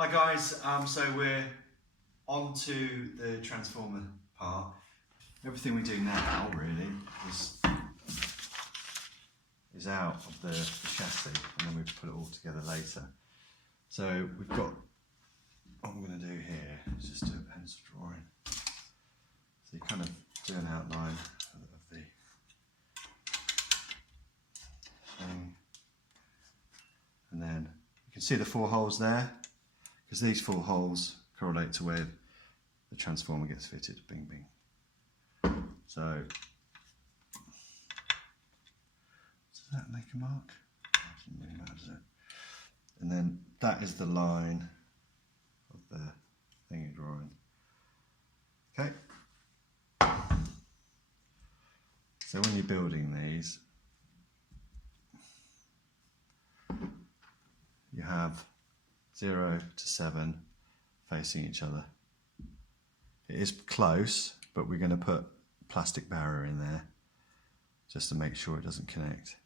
Hi guys, so we're on to the transformer part. Everything we do now really is out of the chassis, and then we put it all together later. So we've got, what I'm going to do here is just do a pencil drawing. So you kind of do an outline of the thing, and then you can see the 4 holes there, because these 4 holes correlate to where the transformer gets fitted. Bing, bing. So, does that make a mark? Doesn't really matter, does it? And then that is the line of the thing you're drawing. Okay. So when you're building these, you have 0 to 7 facing each other. It is close, but we're going to put plastic barrier in there just to make sure it doesn't connect.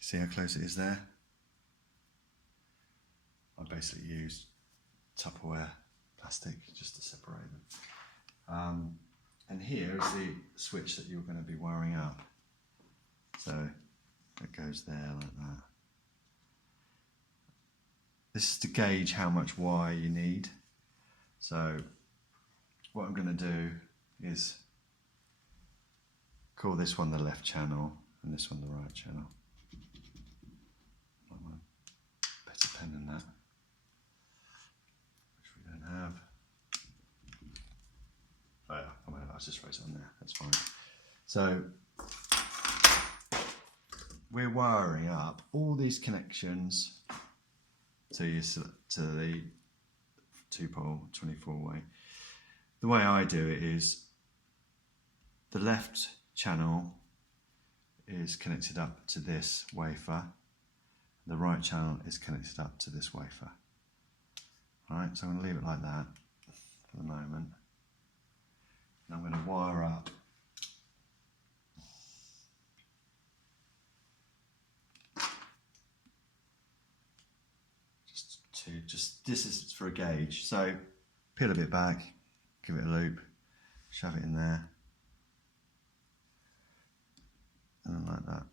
See how close it is there? I basically used Tupperware plastic just to separate them. And here is the switch that you're going to be wiring up. So it goes there like that. This is to gauge how much wire you need. So what I'm going to do is call this one the left channel and this one the right channel. Better pen than that, which we don't have. Oh yeah, I'll just write it on there, that's fine. So we're wiring up all these connections to the 2-pole 24-way. The way I do it is the left channel is connected up to this wafer, the right channel is connected up to this wafer. Alright, so I'm going to leave it like that for the moment. And I'm going to wire up this is for a gauge. So peel a bit back, give it a loop, shove it in there, and then like that.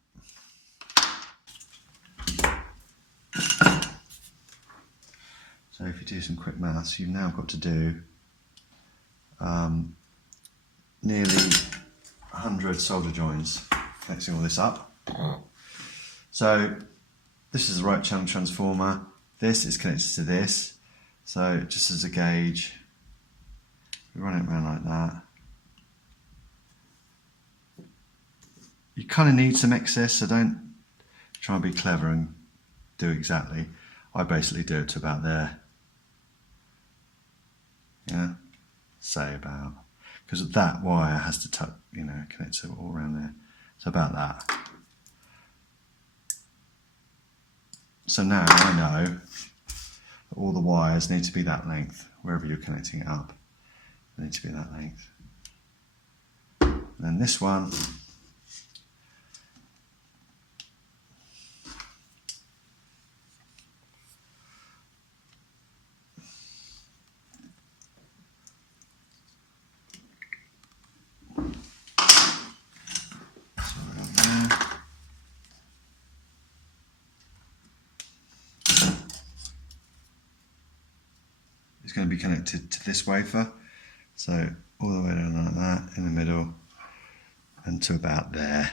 So if you do some quick maths, you've now got to do nearly 100 solder joins connecting all this up. So this is the right channel transformer. This is connected to this. So just as a gauge, we run it around like that. You kind of need some excess, so don't try and be clever and do exactly. I basically do it to about there. Yeah, say about, because that wire has to tuck, connect to all around there. So about that. So now I know that all the wires need to be that length, wherever you're connecting it up. They need to be that length. And then this one, is going to be connected to this wafer. So all the way down like that, in the middle, and to about there.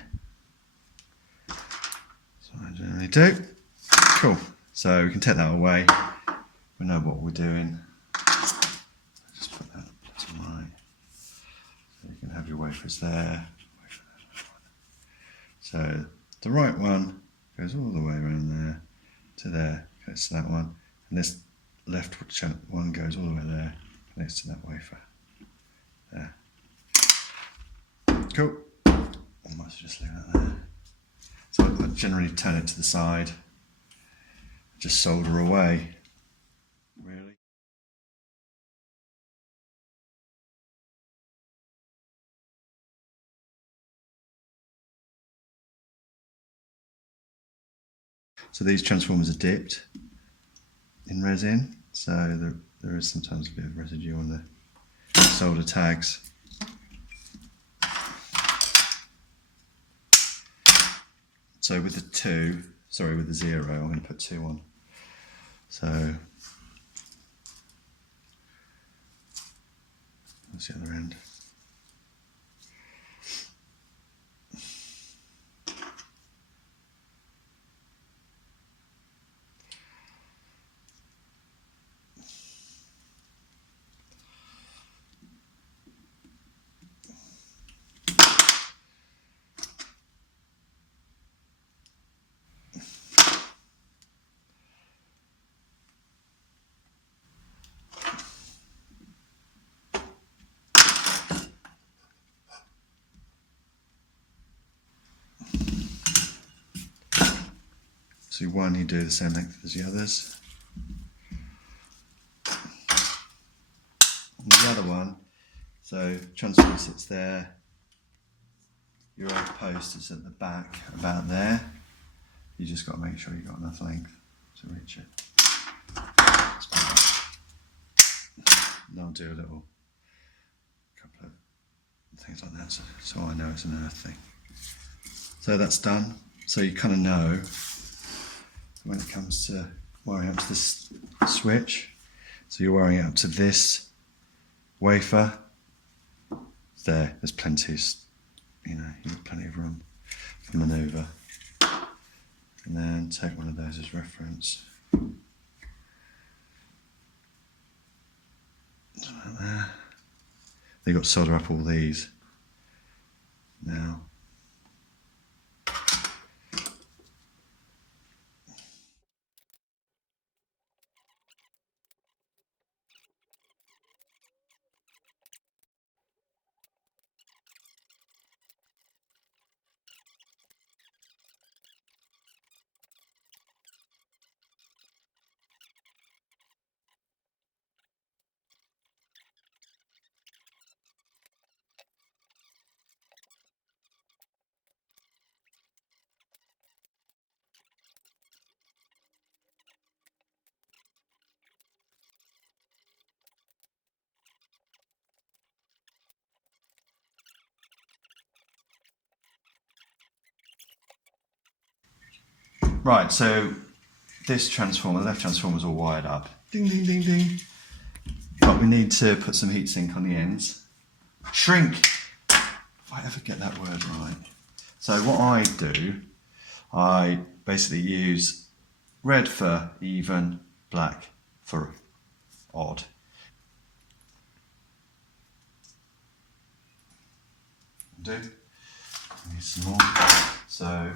That's what I generally do. Cool. So we can take that away. We know what we're doing. Just put that to right. So you can have your wafers there. So the right one goes all the way around there to there, connects to that one, and this left one goes all the way there, connects to that wafer. There. Cool. I might just leave that there. So I generally turn it to the side, just solder away. Really. So these transformers are dipped. in resin, so there is sometimes a bit of residue on the solder tags. So with with the 0, I'm going to put 2 on. So that's the other end. So one, you do the same length as the others. And the other one, so transformer sits there, your old post is at the back, about there. You just got to make sure you've got enough length to reach it. And I'll do a little couple of things like that, so I know it's an earth thing. So that's done. So you kind of know when it comes to wiring up to this switch. So you're wiring it up to this wafer. There's plenty, you've got plenty of room for manoeuvre. And then take one of those as reference. Like there. They've got to solder up all these now. Right, so this transformer, the left transformer is all wired up. Ding, ding, ding, ding. But we need to put some heatsink on the ends. Shrink! If I ever get that word right. So what I do, I basically use red for even, black for odd. Do. Need some more. So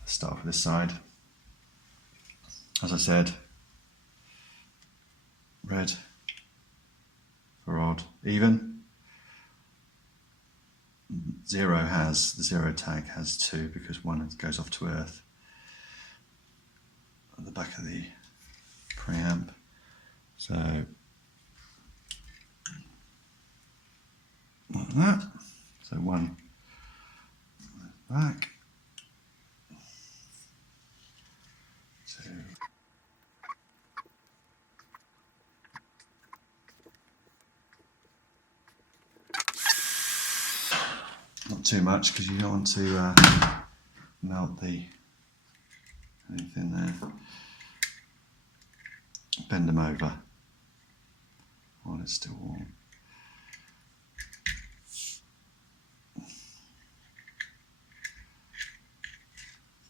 let's start with this side. As I said, red for odd, even. The 0 tag has 2 because one goes off to earth at the back of the preamp. So like that. So one back. 2. Not too much because you don't want to melt anything there. Bend them over while it's still warm.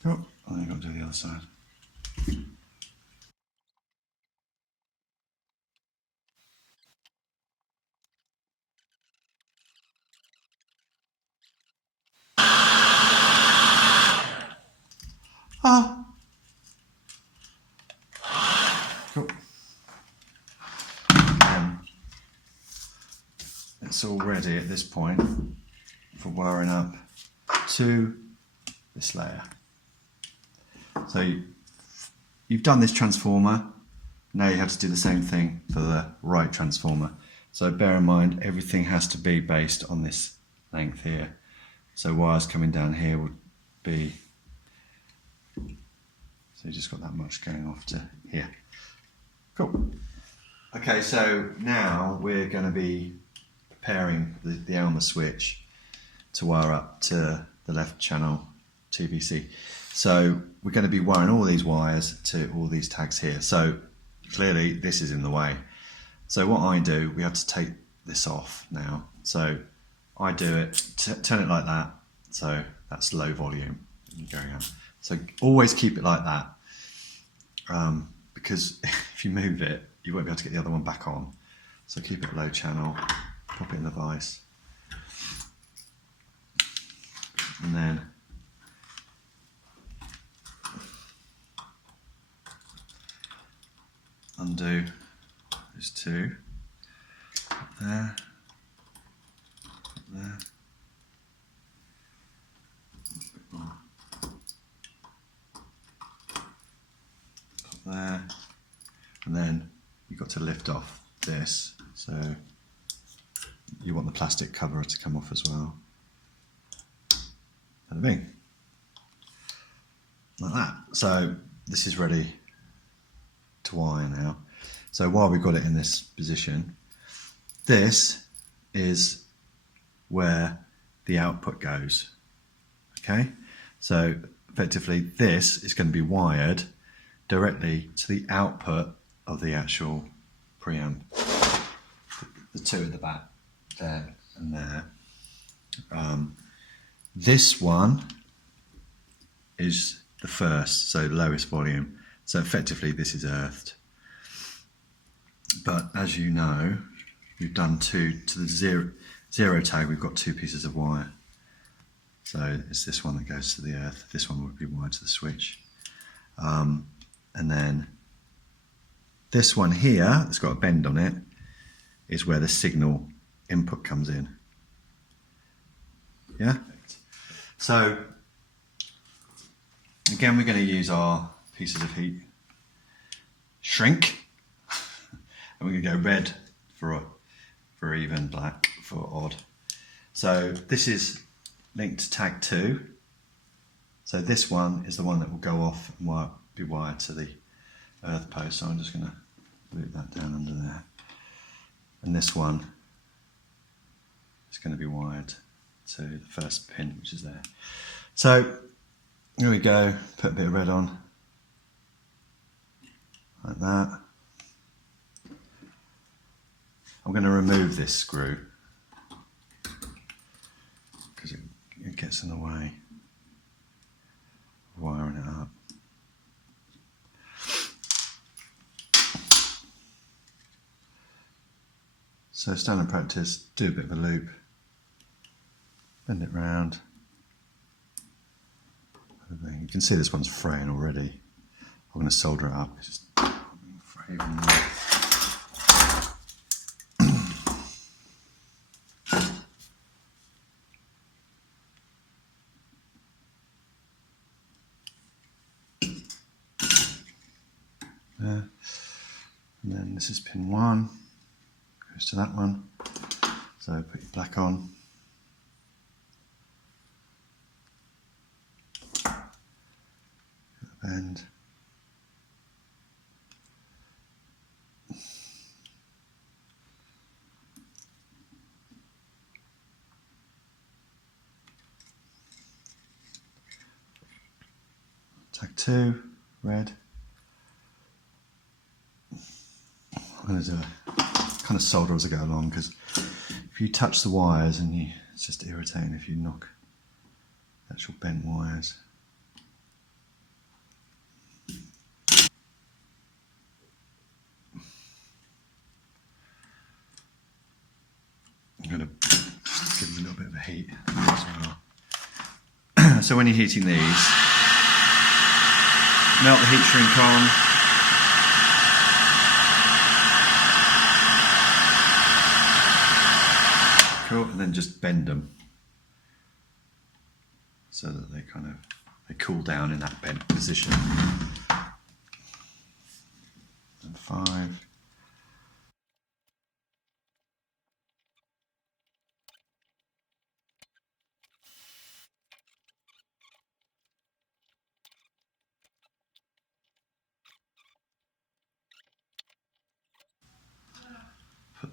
Cool. And then you've got to do the other side. Cool. It's all ready at this point for wiring up to this layer. So you've done this transformer, now you have to do the same thing for the right transformer. So bear in mind everything has to be based on this length here. So wires coming down here would be, So you just got that much going off to here. Cool. Okay, so now we're going to be preparing the Elmer switch to wire up to the left channel TVC. So we're going to be wiring all these wires to all these tags here. So clearly this is in the way. So what I do, we have to take this off now. So I do it, turn it like that. So that's low volume going on. So always keep it like that, because if you move it, you won't be able to get the other one back on. So keep it low channel, pop it in the vise, and then undo those two, up there, up there. There, and then you've got to lift off this, so you want the plastic cover to come off as well. Bada bing. Like that. So this is ready to wire now. So while we've got it in this position, this is where the output goes. Okay, so effectively this is going to be wired directly to the output of the actual preamp. The two at the back, there and there. This one is the first, so lowest volume. So effectively this is earthed. But as you know, we've done two to the zero tag, we've got two pieces of wire. So it's this one that goes to the earth, this one would be wired to the switch. And then this one here, that's got a bend on it, is where the signal input comes in. Yeah? So, again, we're going to use our pieces of heat shrink. And we're going to go red for even, black for odd. So this is linked to tag 2. So this one is the one that will go off and be wired to the earth post. So I'm just going to loop that down under there. And this one is going to be wired to the first pin, which is there. So here we go, put a bit of red on, like that. I'm going to remove this screw because it gets in the way of wiring it up. So standard practice, do a bit of a loop, bend it round. You can see this one's fraying already. I'm going to solder it up. It's just fray even more. There. And then this is pin 1, goes to that one. So put your black on. And tag 2, red. I'm going to do a kind of solder as I go along, because if you touch the wires and it's just irritating if you knock actual bent wires. I'm going to just give them a little bit of a heat as well. So when you're heating these, melt the heat shrink on. Cool, and then just bend them so that they cool down in that bent position. And 5.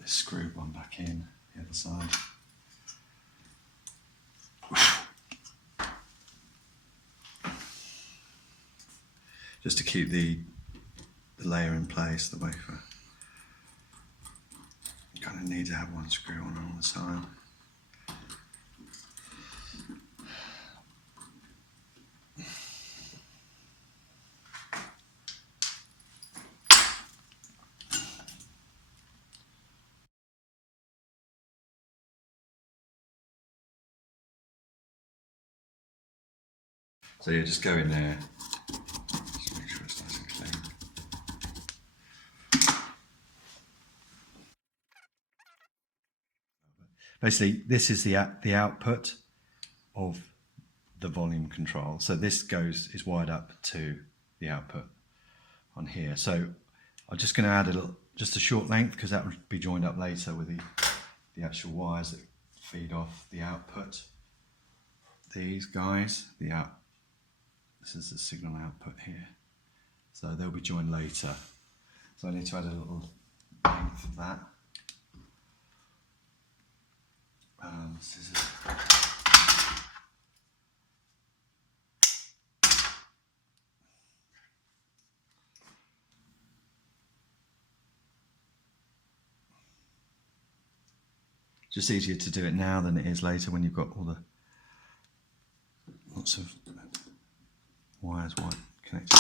screw one back in the other side. Just to keep the layer in place, the wafer. You kind of need to have one screw on all the time. So yeah, just go in there. Just make sure it's nice and clean. Basically, this is the output of the volume control. So this is wired up to the output on here. So I'm just going to add just a short length, because that will be joined up later with the actual wires that feed off the output. These guys, this is the signal output here. So they'll be joined later. So I need to add a little length of that. Scissors. Just easier to do it now than it is later when you've got all the lots of wires connected.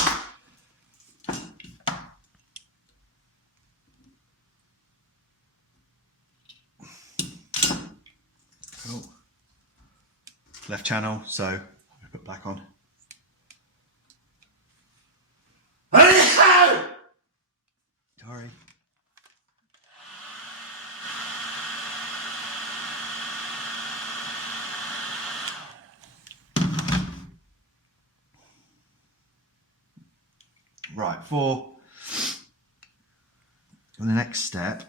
Cool. Left channel, so I put black on. Sorry. Right, for the next step,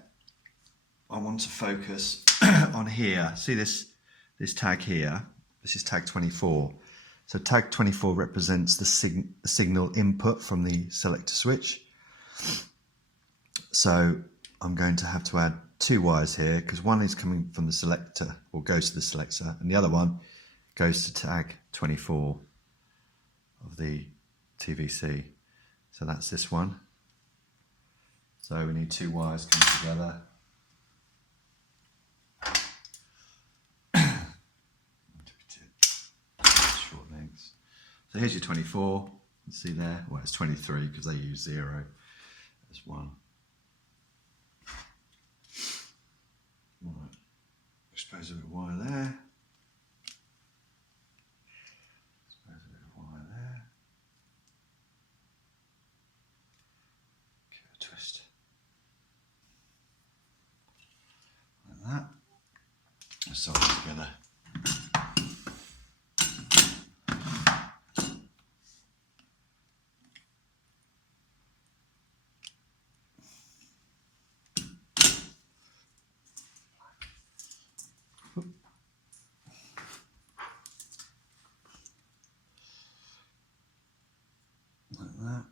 I want to focus on here. See this tag here? This is tag 24. So tag 24 represents the signal input from the selector switch. So I'm going to have to add 2 wires here, because one is coming from the selector, or goes to the selector, and the other one goes to tag 24 of the TVC. So that's this one. So we need 2 wires coming together. Short lengths. So here's your 24. You can see there. Well, it's 23 because they use 0 as 1. Right. Expose a bit of wire there. Expose a bit of wire there. Give it a twist. Like that. Let's solder it together. Like that.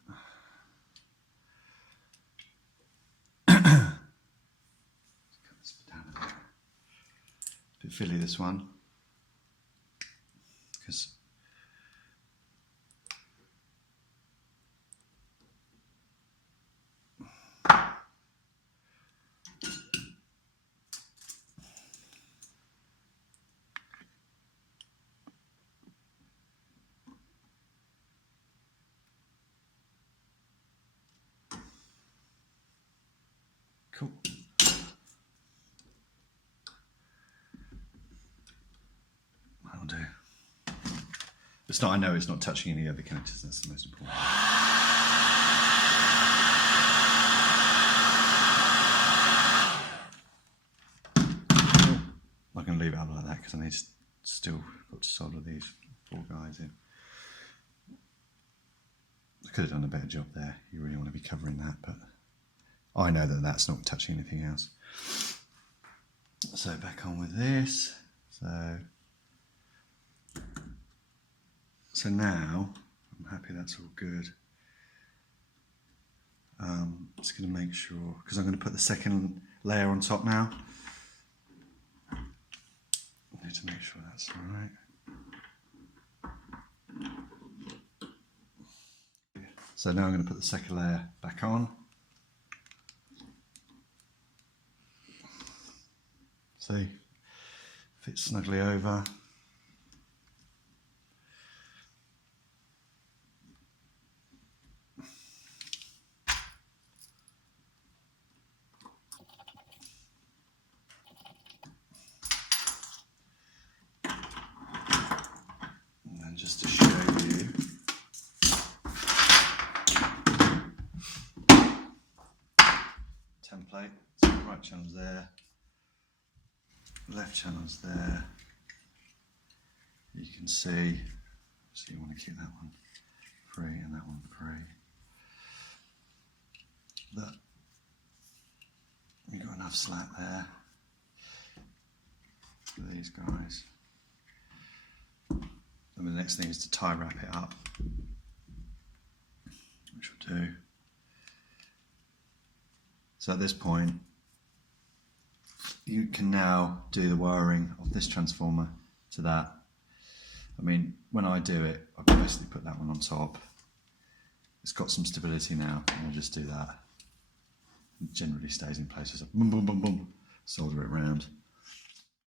Cut this down a bit. Bit fiddly, this one, because cool. That'll do. It's not. I know it's not touching any other connectors. That's the most important. I'm going to leave it out like that because I need to still got to solder these 4 guys in. I could have done a better job there. You really want to be covering that, but I know that that's not touching anything else. So back on with this. So now I'm happy that's all good. Just going to make sure, because I'm going to put the second layer on top now. I need to make sure that's all right. So now I'm going to put the second layer back on. See, fits snugly over. And then just to show you, template, so the right channel's there, left channel's there. You can see, so you want to keep that one free and that one free. But we've got enough slack there for these guys. And the next thing is to tie wrap it up, which we'll do. So at this point, you can now do the wiring of this transformer to that. I mean, when I do it, I basically put that one on top. It's got some stability now, and I'll just do that. It generally stays in place. It's like boom, boom, boom, boom. Solder it around.